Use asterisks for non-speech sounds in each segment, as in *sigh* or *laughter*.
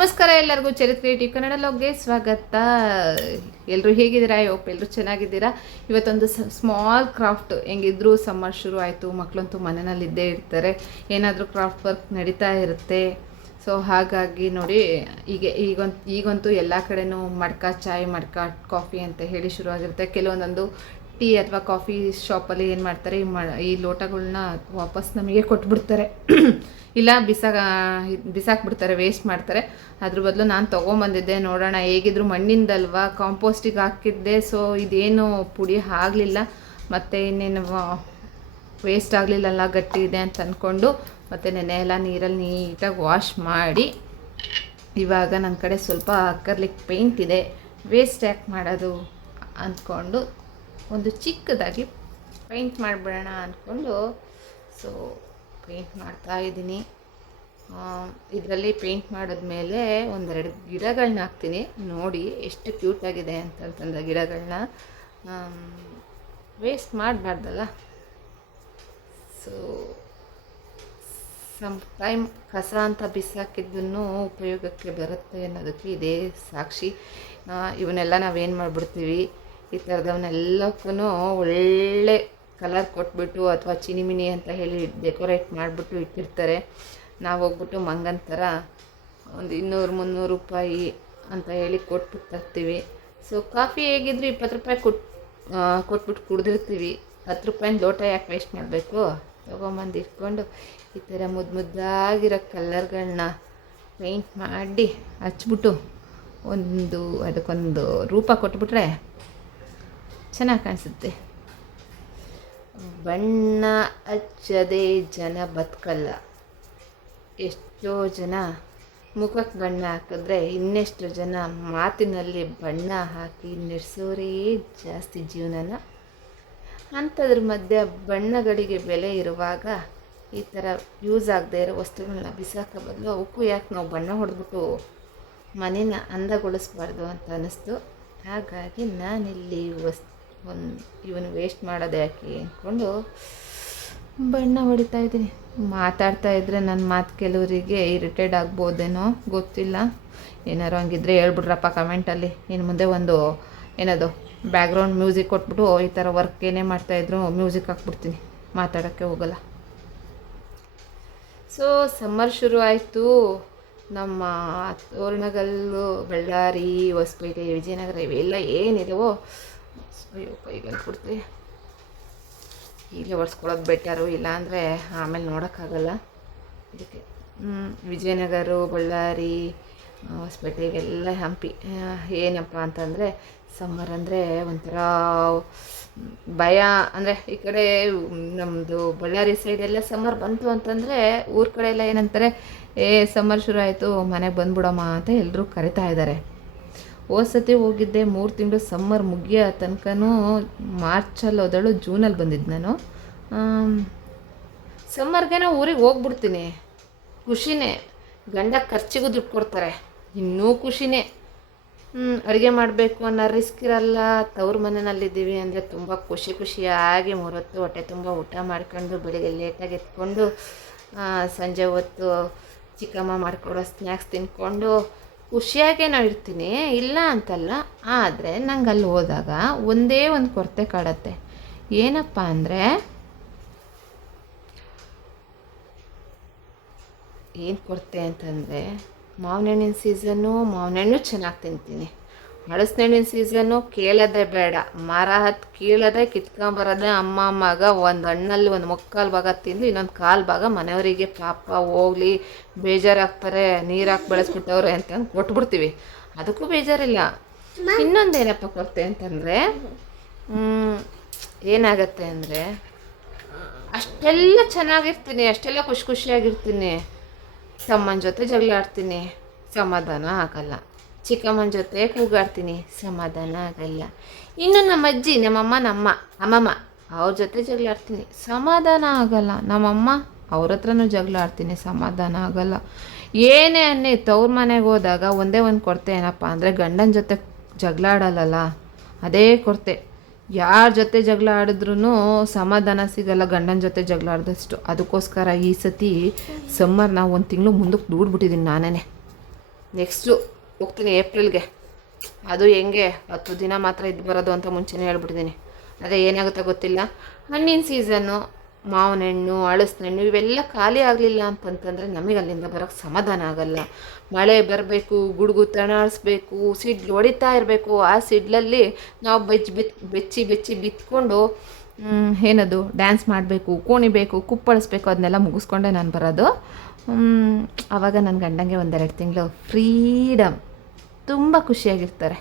ನಮಸ್ಕಾರ ಎಲ್ಲರಿಗೂ ಚರಿತ್ರೆ ಕನ್ನಡ ಲಾಗ್ಗೆ ಸ್ವಾಗತ. ಎಲ್ಲರೂ ಹೇಗಿದ್ದೀರಾ? ಯೋಪ್ ಎಲ್ಲರೂ ಚೆನ್ನಾಗಿದ್ದೀರಾ? ಇವತ್ತೊಂದು ಸ್ಮಾಲ್ ಕ್ರಾಫ್ಟ್ ಹೆಂಗಿದ್ರು ಸಮ್ಮರ್ ಶುರು ಆಯಿತು. ಮಕ್ಕಳಂತೂ ಮನೆಯಲ್ಲಿ ಇದ್ದೇ ಇರ್ತಾರೆ. ಏನಾದರೂ ಕ್ರಾಫ್ಟ್ ವರ್ಕ್ ನಡೀತಾ ಇರುತ್ತೆ. ಸೊ ಹಾಗಾಗಿ ನೋಡಿ ಈಗ ಈಗಂತ ಈಗಂತೂ ಎಲ್ಲ ಕಡೆನೂ ಮಡ್ಕ, ಚಾಯ್ ಮಡ್ಕ ಕಾಫಿ ಅಂತ ಹೇಳಿ ಶುರುವಾಗಿರುತ್ತೆ. ಕೆಲವೊಂದೊಂದು ಟೀ ಅಥವಾ ಕಾಫಿ ಶಾಪಲ್ಲಿ ಏನು ಮಾಡ್ತಾರೆ, ಈ ಮ, ಈ ಲೋಟಗಳನ್ನ ವಾಪಸ್ ನಮಗೆ ಕೊಟ್ಬಿಡ್ತಾರೆ. *clears throat* ಇಲ್ಲ ಬಿಸಾಕ ಬಿಸಾಕ್ಬಿಡ್ತಾರೆ, ವೇಸ್ಟ್ ಮಾಡ್ತಾರೆ. ಅದ್ರ ಬದಲು ನಾನು ತೊಗೊಂಬಂದಿದ್ದೆ, ನೋಡೋಣ ಹೇಗಿದ್ರು ಮಣ್ಣಿಂದಲ್ವಾ, ಕಾಂಪೋಸ್ಟಿಗೆ ಹಾಕಿದ್ದೆ, ಸೊ ಇದೇನು ಪುಡಿ ಆಗಲಿಲ್ಲ. ಮತ್ತು ಇನ್ನೇನು ವೇಸ್ಟ್ ಆಗಲಿಲ್ಲಲ್ಲ, ಗಟ್ಟಿ ಇದೆ ಅಂತ ಅಂದ್ಕೊಂಡು ಮತ್ತು ನೆನೆ ಎಲ್ಲ ನೀರಲ್ಲಿ ನೀಟಾಗಿ ವಾಶ್ ಮಾಡಿ, ಇವಾಗ ನನ್ನ ಕಡೆ ಸ್ವಲ್ಪ ಅಕ್ಕರ್ಲಿಕ್ಕೆ ಪೇಂಟ್ ಇದೆ. ವೇಸ್ಟ್ ಯಾಕೆ ಮಾಡೋದು? ಅಂದ್ಕೊಂಡು ಒಂದು ಚಿಕ್ಕದಾಗಿ ಪೇಂಟ್ ಮಾಡಿಬಿಡೋಣ ಅಂದ್ಕೊಂಡು ಸೊ ಪೇಂಟ್ ಮಾಡ್ತಾ ಇದ್ದೀನಿ. ಇದರಲ್ಲಿ ಪೇಂಟ್ ಮಾಡಿದ್ಮೇಲೆ ಒಂದೆರಡು ಗಿಡಗಳನ್ನ ಹಾಕ್ತೀನಿ. ನೋಡಿ ಎಷ್ಟು ಕ್ಯೂಟಾಗಿದೆ ಅಂತಂತಂದ ಗಿಡಗಳನ್ನ ವೇಸ್ಟ್ ಮಾಡಬಾರ್ದಲ್ಲ. ಸೊ ಸಮ್ ಟೈಮ್ ಕಸ ಅಂತ ಬಿಸಾಕಿದ್ದನ್ನು ಉಪಯೋಗಕ್ಕೆ ಬರುತ್ತೆ ಅನ್ನೋದಕ್ಕೆ ಇದೇ ಸಾಕ್ಷಿ. ಇವನ್ನೆಲ್ಲ ನಾವೇನು ಮಾಡಿಬಿಡ್ತೀವಿ? ಈ ಥರದವನ್ನೆಲ್ಲಕ್ಕೂ ಒಳ್ಳೆ ಕಲರ್ ಕೊಟ್ಬಿಟ್ಟು ಅಥವಾ ಚಿನಿಮಿನಿ ಅಂತ ಹೇಳಿ ಡೆಕೋರೇಟ್ ಮಾಡಿಬಿಟ್ಟು ಇಟ್ಟಿರ್ತಾರೆ. ನಾವು ಹೋಗ್ಬಿಟ್ಟು ಮಂಗನ ಥರ ಒಂದು ಇನ್ನೂರು, ಮುನ್ನೂರು ರೂಪಾಯಿ ಅಂತ ಹೇಳಿ ಕೊಟ್ಬಿಟ್ಟು ತರ್ತೀವಿ. ಸೊ ಕಾಫಿ ಹೇಗಿದ್ರು ಇಪ್ಪತ್ತು ರೂಪಾಯಿ ಕೊಟ್ಟು ಕೊಟ್ಬಿಟ್ಟು ಕುಡ್ದಿರ್ತೀವಿ. ಹತ್ತು ರೂಪಾಯಿನ ಲೋಟ ಯಾಕೆ ವೇಸ್ಟ್ ಮಾಡಬೇಕು? ತೊಗೊಂಬಂದು ಇಟ್ಕೊಂಡು ಈ ಥರ ಮುದ್ದು ಮುದ್ದಾಗಿರೋ ಕಲರ್ಗಳನ್ನ ಪೇಂಟ್ ಮಾಡಿ ಹಚ್ಬಿಟ್ಟು ಒಂದು, ಅದಕ್ಕೊಂದು ರೂಪ ಕೊಟ್ಬಿಟ್ರೆ ಚೆನ್ನಾಗಿ ಕಾಣಿಸುತ್ತೆ. ಬಣ್ಣ ಹಚ್ಚದೆ ಜನ ಬದುಕಲ್ಲ. ಎಷ್ಟೋ ಜನ ಮುಖಕ್ಕೆ ಬಣ್ಣ ಹಾಕಿದ್ರೆ ಇನ್ನೆಷ್ಟು ಜನ ಮಾತಿನಲ್ಲಿ ಬಣ್ಣ ಹಾಕಿ ನಡೆಸೋರೇ ಜಾಸ್ತಿ ಜೀವನನ. ಅಂಥದ್ರ ಮಧ್ಯೆ ಬಣ್ಣಗಳಿಗೆ ಬೆಲೆ ಇರುವಾಗ ಈ ಥರ ಯೂಸ್ ಆಗದೇ ಇರೋ ವಸ್ತುಗಳನ್ನ ಬಿಸಾಕೋ ಬದಲು ಅವಕ್ಕೂ ಯಾಕೆ ನಾವು ಬಣ್ಣ ಹೊಡೆದ್ಬಿಟ್ಟು ಮನೇನ ಅಂದಗೊಳಿಸ್ಬಾರ್ದು ಅಂತ ಅನ್ನಿಸ್ತು. ಹಾಗಾಗಿ ನಾನಿಲ್ಲಿ ವಸ್ ಒಂದು ಇವನು ವೇಸ್ಟ್ ಮಾಡೋದು ಯಾಕೆ ಅಂದ್ಕೊಂಡು ಬಣ್ಣ ಹೊಡಿತಾ ಇದ್ದೀನಿ. ಮಾತಾಡ್ತಾ ಇದ್ದರೆ ನನ್ನ ಮಾತು ಕೆಲವರಿಗೆ ಇರಿಟೇಟ್ ಆಗ್ಬೋದೇನೋ ಗೊತ್ತಿಲ್ಲ. ಏನಾರು ಹಂಗಿದ್ರೆ ಹೇಳ್ಬಿಡ್ರಪ್ಪ ಕಮೆಂಟಲ್ಲಿ ಇನ್ನು ಮುಂದೆ ಒಂದು ಏನದು ಬ್ಯಾಕ್ಗ್ರೌಂಡ್ ಮ್ಯೂಸಿಕ್ ಕೊಟ್ಬಿಟ್ಟು ಈ ಥರ ವರ್ಕ್ ಏನೇ ಮಾಡ್ತಾಯಿದ್ರು ಮ್ಯೂಸಿಕ್ ಹಾಕ್ಬಿಡ್ತೀನಿ. ಮಾತಾಡೋಕ್ಕೆ ಹೋಗಲ್ಲ. ಸೊ ಸಮ್ಮರ್ ಶುರು ಆಯಿತು ನಮ್ಮ ತೋರಣಗಲ್ಲು, ಬಳ್ಳಾರಿ, ಹೊಸಪೇಟೆ, ವಿಜಯನಗರ ಇವೆಲ್ಲ ಏನಿದಾವೋ ಅಯ್ಯೋ ಕೈಗೆ ಕೊಡ್ತೀವಿ ಈಗಲೇ ಒರೆಸ್ಕೊಳ್ಳೋದು ಬೆಟರು ಇಲ್ಲಾಂದರೆ ಆಮೇಲೆ ನೋಡೋಕ್ಕಾಗಲ್ಲ. ಇದಕ್ಕೆ ವಿಜಯನಗರ, ಬಳ್ಳಾರಿ ಹೊಸಪೇಟೆ ಇವೆಲ್ಲ ಹಂಪಿ. ಏನಪ್ಪ ಅಂತಂದರೆ ಸಮ್ಮರ್ ಅಂದರೆ ಒಂಥರ ಭಯ. ಅಂದರೆ ಈ ಕಡೆ ನಮ್ಮದು ಬಳ್ಳಾರಿ ಸೈಡೆಲ್ಲ ಸಮ್ಮರ್ ಬಂತು ಅಂತಂದರೆ ಊರ ಕಡೆ ಎಲ್ಲ ಏನಂತಾರೆ, ಏ ಸಮ್ಮರ್ ಶುರು ಆಯಿತು, ಮನೆಗೆ ಬಂದ್ಬಿಡಮ್ಮ ಅಂತ ಎಲ್ಲರೂ ಕರಿತಾ ಇದ್ದಾರೆ ಸತಿ ಹೋಗಿದ್ದೆ, ಮೂರು ತಿಂಗಳು ಸಮ್ಮರ್ ಮುಗಿಯೋ ತನಕನೂ ಮಾರ್ಚಲ್ಲಿ ಹೋದಳು, ಜೂನಲ್ಲಿ ಬಂದಿದ್ದು ನಾನು. ಸಮ್ಮರ್ಗೆ ಊರಿಗೆ ಹೋಗ್ಬಿಡ್ತೀನಿ. ಖುಷಿನೇ. ಗಂಡ ಖರ್ಚಿಗೂ ದುಡ್ಡು ಕೊಡ್ತಾರೆ. ಇನ್ನೂ ಖುಷಿನೇ. ಅಡುಗೆ ಮಾಡಬೇಕು ಅನ್ನೋ ರಿಸ್ಕ್ ಇರಲ್ಲ. ತವ್ರ ಮನೆಯಲ್ಲಿದ್ದೀವಿ ಅಂದರೆ ತುಂಬ ಖುಷಿ ಖುಷಿಯಾಗಿ ಮೂರೊತ್ತು ಹೊಟ್ಟೆ ತುಂಬ ಊಟ ಮಾಡ್ಕೊಂಡು ಬೆಳಿಗ್ಗೆ ಲೇಟಾಗಿ ಎತ್ಕೊಂಡು ಸಂಜೆ ಹೊತ್ತು ಚಿಕ್ಕಮ್ಮ ಮಾಡಿಕೊಡೋ ಸ್ನ್ಯಾಕ್ಸ್ ತಿನ್ಕೊಂಡು ಖುಷಿಯಾಗೇ ನಾನು ಇರ್ತೀನಿ, ಇಲ್ಲ ಅಂತಲ್ಲ. ಆದರೆ ನಂಗೆ ಅಲ್ಲಿ ಹೋದಾಗ ಒಂದೇ ಒಂದು ಕೊರತೆ ಕಾಡತ್ತೆ. ಏನಪ್ಪ ಅಂದರೆ, ಏನು ಕೊರತೆ ಅಂತಂದರೆ ಮಾವಿನಹಣ್ಣಿನ ಸೀಸನ್ನು ಮಾವಿನಹಣ್ಣು ಚೆನ್ನಾಗಿ ತಿಂತೀನಿ. ಹಳಸಿನಹಣ್ಣಿನ ಸೀಸನ್ನು ಕೇಳೋದೇ ಬೇಡ. ಮರ ಹತ್ತು ಕೀಳದೆ ಕಿತ್ಕೊಂಬರೋದೇ ಅಮ್ಮ ಮಗ. ಒಂದು ಹಣ್ಣಲ್ಲಿ ಒಂದು ಮುಕ್ಕಾಲು ಭಾಗ ತಿಂದು ಇನ್ನೊಂದು ಕಾಲು ಭಾಗ ಮನೆಯವರಿಗೆ ಪಾಪ ಹೋಗ್ಲಿ, ಬೇಜಾರಾಗ್ತಾರೆ ನೀರು ಹಾಕಿ ಬೆಳೆಸ್ಬಿಟ್ಟವ್ರೆ ಅಂತಂದು ಕೊಟ್ಬಿಡ್ತೀವಿ. ಅದಕ್ಕೂ ಬೇಜಾರಿಲ್ಲ. ಇನ್ನೊಂದೇನಪ್ಪ ಕೊರತೆ ಅಂತಂದರೆ ಏನಾಗತ್ತೆ ಅಂದರೆ, ಅಷ್ಟೆಲ್ಲ ಚೆನ್ನಾಗಿರ್ತೀನಿ, ಅಷ್ಟೆಲ್ಲ ಖುಷಿ ಖುಷಿಯಾಗಿರ್ತೀನಿ. ತಮ್ಮನ ಜೊತೆ ಜಗಳ ಆಡ್ತೀನಿ ಸಮಾಧಾನ ಆಗಲ್ಲ. ಚಿಕ್ಕಮ್ಮನ ಜೊತೆ ಕೂಗಾಡ್ತೀನಿ. ಸಮಾಧಾನ ಆಗಲ್ಲ. ಇನ್ನು ನಮ್ಮ ಅಜ್ಜಿ, ನಮ್ಮಮ್ಮ, ನಮ್ಮ ಅಮ್ಮಮ್ಮ, ಅವ್ರ ಜೊತೆ ಜಗಳ ಆಡ್ತೀನಿ ಸಮಾಧಾನ ಆಗಲ್ಲ. ನಮ್ಮಮ್ಮ ಅವ್ರ ಹತ್ರನೂ ಜಗಳ ಆಡ್ತೀನಿ ಸಮಾಧಾನ ಆಗಲ್ಲ. ಏನೇ ಅನ್ನಿ ತವ್ರ ಮನೆಗೆ ಹೋದಾಗ ಒಂದೇ ಒಂದು ಕೊರತೆ ಏನಪ್ಪ ಅಂದರೆ ಗಂಡನ ಜೊತೆ ಜಗಳ ಅದೇ ಕೊರತೆ. ಯಾರ ಜೊತೆ ಜಗಳ ಆಡಿದ್ರೂ ಸಮಾಧಾನ ಸಿಗಲ್ಲ ಗಂಡನ ಜೊತೆ ಜಗಳ ಆಡಿದಷ್ಟು ಅದಕ್ಕೋಸ್ಕರ ಈ ಸತಿ ಸಮ್ಮರ್ನ ಒಂದು ತಿಂಗಳು ಮುಂದಕ್ಕೆ ದೂಡ್ಬಿಟ್ಟಿದ್ದೀನಿ ನಾನೇ ನೆಕ್ಸ್ಟು ಹೋಗ್ತೀನಿ ಏಪ್ರಿಲ್ಗೆ. ಅದು ಹೆಂಗೆ? ಹತ್ತು ದಿನ ಮಾತ್ರ ಇದು ಬರೋದು ಅಂತ ಮುಂಚೆನೇ ಹೇಳ್ಬಿಟ್ಟಿದ್ದೀನಿ. ಅದೇ ಏನಾಗುತ್ತೋ ಗೊತ್ತಿಲ್ಲ. ಹಣ್ಣಿನ ಸೀಸನ್ನು ಮಾವಿನ ಹಣ್ಣು ಹಣ್ಣು ಇವೆಲ್ಲ ಖಾಲಿ ಆಗಲಿಲ್ಲ ಅಂತಂತಂದರೆ ನಮಗೆ ಅಲ್ಲಿಂದ ಬರೋಕ್ಕೆ ಸಮಾಧಾನ ಆಗಲ್ಲ. ಮಳೆ ಬರಬೇಕು, ಗುಡುಗು ತಣಾಡಿಸ್ಬೇಕು ಸಿಡ್ಲು ಹೊಡಿತಾ ಇರಬೇಕು. ಆ ಸಿಡ್ಲಲ್ಲಿ ನಾವು ಬೆಚ್ಚಿ ಬಿತ್, ಬೆಚ್ಚಿ ಬೆಚ್ಚಿ ಬಿತ್ಕೊಂಡು ಏನದು, ಡ್ಯಾನ್ಸ್ ಮಾಡಬೇಕು, ಕುಣಿಬೇಕು, ಕುಪ್ಪಳಿಸ್ಬೇಕು ಅದನ್ನೆಲ್ಲ ಮುಗಿಸ್ಕೊಂಡೆ ನಾನು ಬರೋದು. ಆವಾಗ ನನ್ನ ಗಂಡಂಗೆ ಒಂದೆರಡು ತಿಂಗಳು ಫ್ರೀಡಮ್. ತುಂಬ ಖುಷಿಯಾಗಿರ್ತಾರೆ.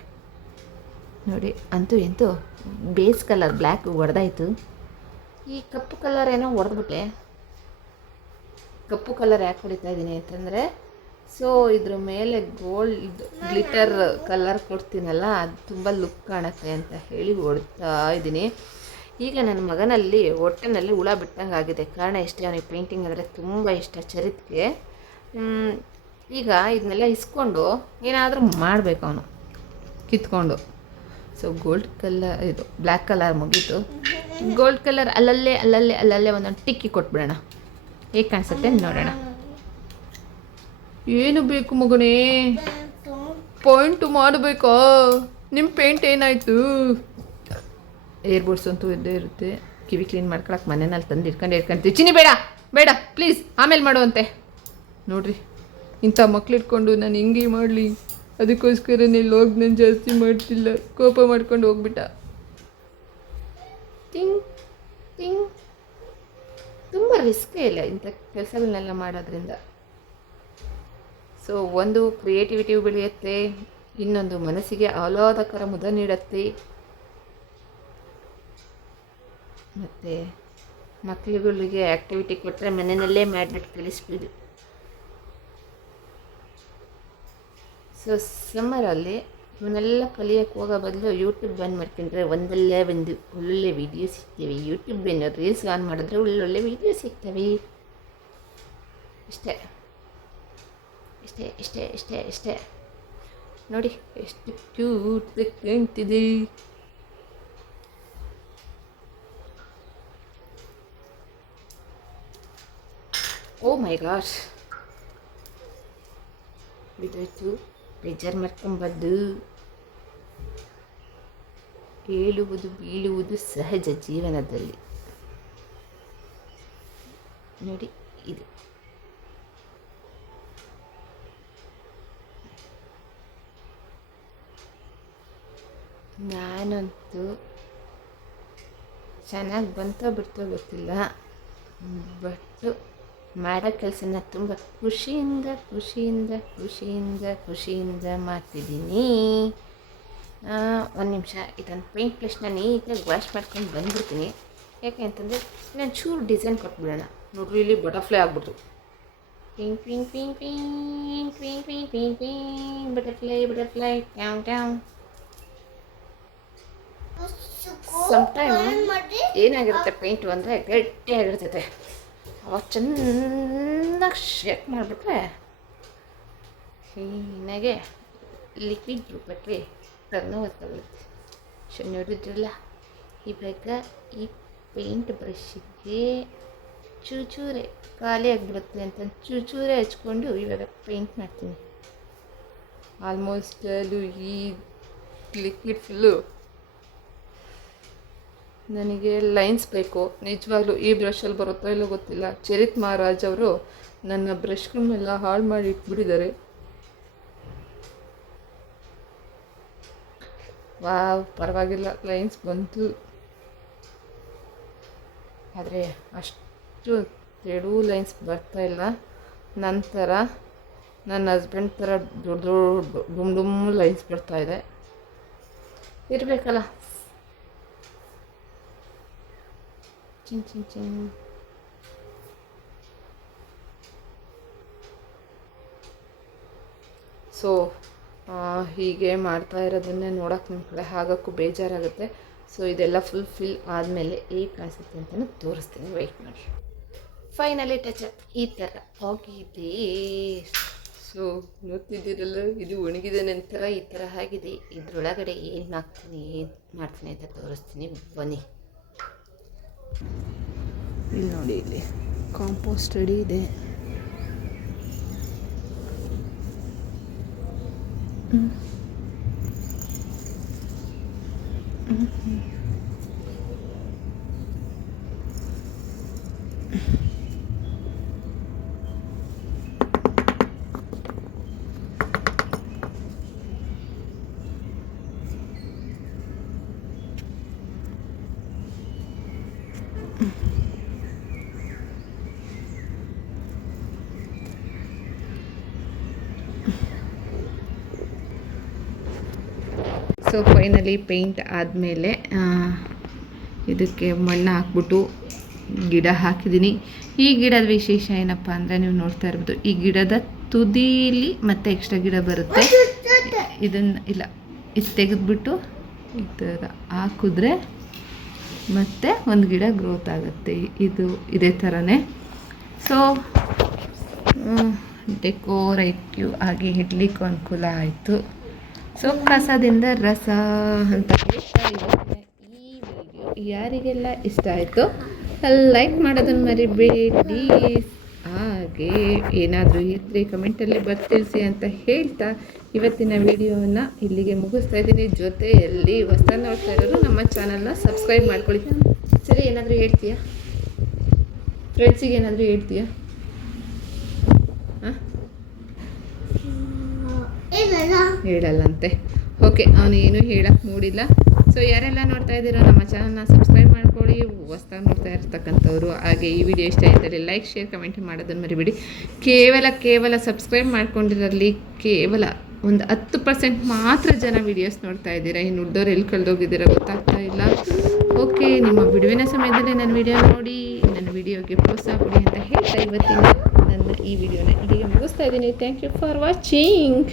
ನೋಡಿ, ಅಂತೂ ಎಂತೂ ಬೇಸ್ ಕಲರ್ ಬ್ಲ್ಯಾಕ್ ಒಡೆದಾಯಿತು. ಈ ಕಪ್ಪು ಕಲರ್ ಏನೋ ಒಡೆದ್ಬಿಟ್ಟೆ ಕಪ್ಪು ಕಲರ್ ಯಾಕೆ ಹೊಡಿತಾ ಇದ್ದೀನಿ ಅಂತಂದರೆ, ಸೊ ಇದ್ರ ಮೇಲೆ ಗೋಲ್ಡ್ ಗ್ಲಿಟರ್ ಕಲರ್ ಕೊಡ್ತೀನಲ್ಲ, ಅದು ತುಂಬ ಲುಕ್ ಕಾಣುತ್ತೆ ಅಂತ ಹೇಳಿ ಹೊಡ್ತಾ ಇದ್ದೀನಿ ಈಗ ನನ್ನ ಮಗನಲ್ಲಿ ಹೊಟ್ಟೆನಲ್ಲಿ ಹುಳ ಬಿಟ್ಟಂಗೆ ಆಗಿದೆ ಕಾರಣ ಇಷ್ಟೇ ಅವನಿಗೆ ಪೇಂಟಿಂಗ್ ಅಂದರೆ ತುಂಬ ಇಷ್ಟ ಚರಿತ್ಗೆ ಈಗ ಇದನ್ನೆಲ್ಲ ಇಸ್ಕೊಂಡು ಏನಾದರೂ ಮಾಡಬೇಕು ಅವನು. ಕಿತ್ಕೊಂಡು. ಸೊ ಗೋಲ್ಡ್ ಕಲರ್ ಇದು ಬ್ಲ್ಯಾಕ್ ಕಲರ್ ಮುಗೀತು. ಗೋಲ್ಡ್ ಕಲರ್ ಅಲ್ಲಲ್ಲೇ ಅಲ್ಲಲ್ಲೇ ಅಲ್ಲಲ್ಲೇ ಒಂದೊಂದು ಟಿಕ್ಕಿ ಕೊಟ್ಬಿಡೋಣ. ಹೇಗೆ ಕಾಣಿಸುತ್ತೆ ನೋಡೋಣ. ಏನು ಬೇಕು ಮಗನೇ? ಪಾಯಿಂಟು ಮಾಡಬೇಕಾ? ನಿಮ್ಮ ಪೇಂಟ್ ಏನಾಯಿತು? ಏರ್ ಬೋರ್ಡ್ಸ್ ಅಂತೂ ಇದ್ದೇ ಇರುತ್ತೆ. ಕಿವಿ ಕ್ಲೀನ್ ಮಾಡ್ಕೊಳಕ್ಕೆ ಮನೆಯಲ್ಲಿ ತಂದು ಇಟ್ಕೊಂಡು ಇಟ್ಕೊಂತೀವಿ ಚಿನ್ನಿ, ಬೇಡ ಬೇಡ ಪ್ಲೀಸ್ ಆಮೇಲೆ ಮಾಡುವಂತೆ. ನೋಡ್ರಿ. ಇಂಥ ಮಕ್ಳಿಟ್ಕೊಂಡು ನಾನು ಹಿಂಗೆ ಮಾಡಲಿ, ಅದಕ್ಕೋಸ್ಕರ ಲೋಗ್ ನಾನು ಜಾಸ್ತಿ ಮಾಡ್ತಿಲ್ಲ, ಕೋಪ ಮಾಡ್ಕೊಂಡು ಹೋಗ್ಬಿಟ್ಟ. ತಿಂಗ್ ತಿಂಗ್. ತುಂಬ ರಿಸ್ಕೇ ಇಲ್ಲ ಇಂಥ ಕೆಲಸಗಳನ್ನೆಲ್ಲ ಮಾಡೋದ್ರಿಂದ. ಸೊ ಒಂದು ಕ್ರಿಯೇಟಿವಿಟಿ ಬೆಳೆಯುತ್ತೆ ಇನ್ನೊಂದು ಮನಸ್ಸಿಗೆ ಆಹ್ಲಾದಕರ ಮುದ ನೀಡುತ್ತೆ. ಮತ್ತು ಮಕ್ಕಳುಗಳಿಗೆ ಆ್ಯಕ್ಟಿವಿಟಿ ಕೊಟ್ಟರೆ ಮನೆಯಲ್ಲೇ ಮ್ಯಾಗ್ನೆಟ್ ಕಲಿಸ್ಬೋದು ಸೊ ಸಮ್ಮರಲ್ಲಿ ಇವನ್ನೆಲ್ಲ ಕಲಿಯೋಕ್ಕೆ ಹೋಗೋ ಬದಲು ಯೂಟ್ಯೂಬ್ ಆನ್ ಮಾಡ್ಕೊಂಡ್ರೆ ಒಂದಲ್ಲೇ ಒಂದು ಒಳ್ಳೊಳ್ಳೆ ವೀಡಿಯೋ ಸಿಗ್ತವೆ. ಯೂಟ್ಯೂಬ್ ಏನು ರೀಲ್ಸ್ ಆನ್ ಮಾಡಿದ್ರೆ ಒಳ್ಳೊಳ್ಳೆ ವೀಡಿಯೋ ಸಿಗ್ತವೆ. ಇಷ್ಟೇ ಇಷ್ಟೇ ಇಷ್ಟೇ ಇಷ್ಟೇ ಇಷ್ಟೇ ನೋಡಿ ಎಷ್ಟು ಕ್ಯೂಟ್ ಕಾಣ್ತಿದೆ. ಓ ಮೈ ಗಾಶ್ ಬಿದ್ದೋಯ್ತು. ಬೇಜಾರು ಮಾಡ್ಕೊಂಬದ್ದು ಏಳುವುದು ಬೀಳುವುದು ಸಹಜ ಜೀವನದಲ್ಲಿ. ನೋಡಿ ಇದು. ನಾನಂತೂ ಚೆನ್ನಾಗಿ ಬಂತೋ ಬಿಡ್ತೋ ಗೊತ್ತಿಲ್ಲ. ಬಟ್ ಮಾಡೋ ಕೆಲಸನ ತುಂಬ ಖುಷಿಯಿಂದ ಖುಷಿಯಿಂದ ಖುಷಿಯಿಂದ ಖುಷಿಯಿಂದ ಮಾಡ್ತಿದ್ದೀನಿ. ಒಂದು ನಿಮಿಷ ಇದನ್ನು ಪೇಂಟ್ ಪ್ಲಸ್ನ ನೀಟಾಗಿ ವಾಶ್ ಮಾಡ್ಕೊಂಡು ಬಂದ್ಬಿಡ್ತೀನಿ. ಯಾಕೆ ಅಂತಂದರೆ ನಾನು ಚೂರು ಡಿಸೈನ್ ಕೊಟ್ಬಿಡೋಣ. ನೋಡ್ರಿ ಇಲ್ಲಿ ಬಟರ್ಫ್ಲೈ ಆಗ್ಬಿಡ್ತು. Pink pink pink pink pink pink pink pink butterfly butterfly ಟ್ಯಾಮ್ ಟ್ಯಾವ್ ಸಮ್ಟೈಮ್ ಏನಾಗಿರುತ್ತೆ ಪೇಂಟು ಅಂದರೆ ಗಟ್ಟಿಯಾಗಿರ್ತೈತೆ ಅವಾಗ ಚೆನ್ನಾಗಿ ಶೇಕ್ ಮಾಡಿಬಿಟ್ರೆ ಲಿಕ್ವಿಡ್ ರೂಪಕ್ಕೆ ಟರ್ನೋವರ್ ತಗೊಳುತ್ತೆ ಸೊ ನೋಡಿದ್ರಲ್ಲ ಇವಾಗ ಈ ಪೇಂಟ್ ಬ್ರಷ್ಗೆ ಚೂಚೂರೆ, ಖಾಲಿ ಆಗಿಬಿಡುತ್ತೆ ಅಂತ ಚೂಚೂರೆ ಹಚ್ಕೊಂಡು ಇವಾಗ ಪೇಂಟ್ ಮಾಡ್ತೀನಿ. ಆಲ್ಮೋಸ್ಟ್ ಅದು ಈ ಲಿಕ್ವಿಡ್ ಫುಲ್ಲು ನನಗೆ ಲೈನ್ಸ್ ಬೇಕು. ನಿಜವಾಗ್ಲೂ ಈ ಬ್ರಷಲ್ಲಿ ಬರುತ್ತೋ ಇಲ್ಲೋ ಗೊತ್ತಿಲ್ಲ. ಚರಿತ್ ಮಹಾರಾಜ್ ಅವರು ನನ್ನ ಬ್ರಷ್ಗಳನ್ನೆಲ್ಲ ಹಾಳು ಮಾಡಿ ಇಟ್ಬಿಟ್ಟಿದ್ದಾರೆ. ವಾವ್, ಪರವಾಗಿಲ್ಲ. ಲೈನ್ಸ್ ಬಂತು. ಆದರೆ ಅಷ್ಟು ತೆಳು ಲೈನ್ಸ್ ಬರ್ತಾ ಇಲ್ಲ. ನಂತರ ನನ್ನ ಹಸ್ಬೆಂಡ್ ಥರ ದೊಡ್ಡ ದೊಡ್ಡ ಡುಮ್ ಡುಮ್ ಲೈನ್ಸ್ ಬರ್ತಾ ಇದೆ. ಇರಬೇಕಲ್ಲ. ಚಿನ್ ಚಿನ್ ಸೊ ಹೀಗೆ ಮಾಡ್ತಾ ಇರೋದನ್ನೇ ನೋಡೋಕೆ ನಿಮ್ಮ ಕಡೆ ಆಗೋಕ್ಕೂ ಬೇಜಾರಾಗುತ್ತೆ. ಸೊ ಇದೆಲ್ಲ ಫುಲ್ ಫಿಲ್ ಆದಮೇಲೆ ಹೇಗೆ ಕಾಣಿಸುತ್ತೆ ಅಂತಲೂ ತೋರಿಸ್ತೀನಿ. ವೆಯ್ಟ್ ಮಾಡಿ. ಫೈನಲಿ ಟಚ್ ಈ ಥರ ಆಗಿದೆ. ಸೊ ನೋಡ್ತಿದ್ದೀರಲ್ಲ, ಇದು ಒಣಗಿದೆ ನಂತರ ಈ ಥರ ಆಗಿದೆ. ಇದರೊಳಗಡೆ ಏನು ಹಾಕ್ತೀನಿ, ಏನು ಮಾಡ್ತೀನಿ ಅಂತ ತೋರಿಸ್ತೀನಿ. ಬನ್ನಿ. ಇಲ್ಲಿ ನೋಡಿ ಇಲ್ಲಿ. ಕಾಂಪೋಸ್ಟ್ ಅಡಿ ಇದೆ. ಸೊ ಫೈನಲಿ ಪೇಂಟ್ ಆದಮೇಲೆ ಇದಕ್ಕೆ ಮಣ್ಣು ಹಾಕ್ಬಿಟ್ಟು ಗಿಡ ಹಾಕಿದ್ದೀನಿ. ಈ ಗಿಡದ ವಿಶೇಷ ಏನಪ್ಪ ಅಂದರೆ ನೀವು ನೋಡ್ತಾ ಇರ್ಬೋದು, ಈ ಗಿಡದ ತುದೀಲಿ ಮತ್ತೆ ಎಕ್ಸ್ಟ್ರಾ ಗಿಡ ಬರುತ್ತೆ. ಇದನ್ನು, ಇಲ್ಲ, ಇದು ತೆಗೆದ್ಬಿಟ್ಟು ಈ ಥರ ಹಾಕಿದ್ರೆ ಮತ್ತೆ ಒಂದು ಗಿಡ ಗ್ರೋತ್ ಆಗುತ್ತೆ. ಇದು ಇದೇ ಥರನೇ. ಸೊ ಡೆಕೋರೇಟಿವ್ ಆಗಿ ಇಡ್ಲಿಕ್ಕೂ ಅನುಕೂಲ ಆಯಿತು. ಸೊ ಕಸದಿಂದ ರಸ ಅಂತ ಹೇಳ್ತಾ ಈ ವಿಡಿಯೋ ಯಾರಿಗೆಲ್ಲ ಇಷ್ಟ ಆಯಿತು ಲೈಕ್ ಮಾಡೋದನ್ನು ಮರಿಬೇಡಿ. ಹಾಗೆ ಏನಾದರೂ ಇದ್ದರೆ ಕಮೆಂಟಲ್ಲಿ ಬರ್ತಿರಿಸಿ ಅಂತ ಹೇಳ್ತಾ ಇವತ್ತಿನ ವಿಡಿಯೋನ ಇಲ್ಲಿಗೆ ಮುಗಿಸ್ತಾ ಇದ್ದೀನಿ. ಜೊತೆಯಲ್ಲಿ ಹೊಸ ನೋಡ್ತಾ ಇರೋರು ನಮ್ಮ ಚಾನಲ್ನ ಸಬ್ಸ್ಕ್ರೈಬ್ ಮಾಡ್ಕೊಳ್ಳಿ. ಸರಿ, ಏನಾದರೂ ಹೇಳ್ತೀಯಾ? ಫ್ರೆಂಡ್ಸಿಗೆ ಏನಾದರೂ ಹೇಳ್ತೀಯಾ? ಹಾಂ? ಹೇಳಲ್ಲಂತೆ. ಓಕೆ ಅವನು ಏನು ಹೇಳಕ್ಕೆ ಮೂಡಿಲ್ಲ. ಸೊ ಯಾರೆಲ್ಲ ನೋಡ್ತಾ ಇದ್ದೀರೋ ನಮ್ಮ ಚಾನಲ್ನ ಸಬ್ಸ್ಕ್ರೈಬ್ ಮಾಡ್ಕೊಳ್ಳಿ. ಹೊಸ್ದಾಗಿ ನೋಡ್ತಾ ಇರ್ತಕ್ಕಂಥವ್ರು, ಹಾಗೆ ಈ ವಿಡಿಯೋ ಇಷ್ಟ ಇದ್ದರೆ ಲೈಕ್ ಶೇರ್ ಕಮೆಂಟ್ ಮಾಡೋದನ್ನು ಮರಿಬೇಡಿ. ಕೇವಲ ಕೇವಲ ಸಬ್ಸ್ಕ್ರೈಬ್ ಮಾಡ್ಕೊಂಡಿರಲಿ, ಕೇವಲ ಒಂದು ಹತ್ತು ಪರ್ಸೆಂಟ್ ಮಾತ್ರ ಜನ ವಿಡಿಯೋಸ್ ನೋಡ್ತಾ ಇದ್ದೀರಾ. ಇನ್ನು ಉಳ್ದವ್ರು ಎಲ್ಲಿ ಕಳೆದೋಗಿದ್ದೀರಾ ಗೊತ್ತಾಗ್ತಾ ಇಲ್ಲ. ಓಕೆ ನಿಮ್ಮ ಬಿಡುವಿನ ಸಮಯದಲ್ಲಿ ನನ್ನ ವಿಡಿಯೋ ನೋಡಿ, ನನ್ನ ವಿಡಿಯೋಗೆ ಪ್ರೋತ್ಸಾಹ ಕೊಡಿ ಅಂತ ಹೇಳ್ತಾ ಇವತ್ತಿನ ನನ್ನ ಈ ವಿಡಿಯೋನ ಇಲ್ಲಿಗೆ ಮುಗಿಸ್ತಾ ಇದ್ದೀನಿ. Thank you for watching